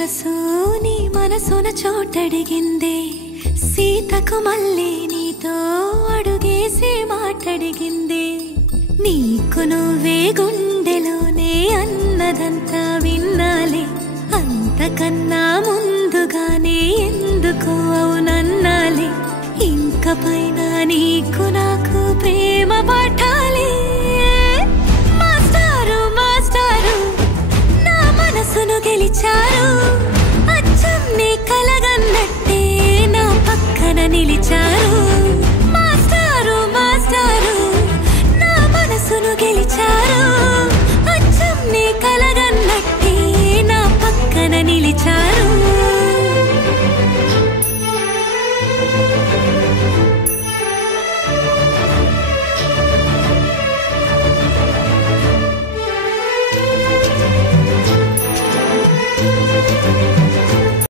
మనసు నీ మనసున చోటడిగిందే సీతకు మళ్ళీ నీతో అడుగేసి మాటడిగిందే నీకు నువ్వే గుండెలోనే అన్నదంతా విన్నాలే అంతకన్నా ముందుగానే ఎందుకు అవునన్నాలే ఇంక పైన నీకు నాకు ప్రేమ పాఠాలే మాస్టారు మాస్టారు నా మనసును గెలిచారు అచ్చం నీ కలగన్నట్టే నా పక్కన నిలిచారు మాస్టారు మాస్టారు నా మనసును గెలిచారు అచ్చం నీ కలగన్నట్టే నా పక్కన నిలిచారు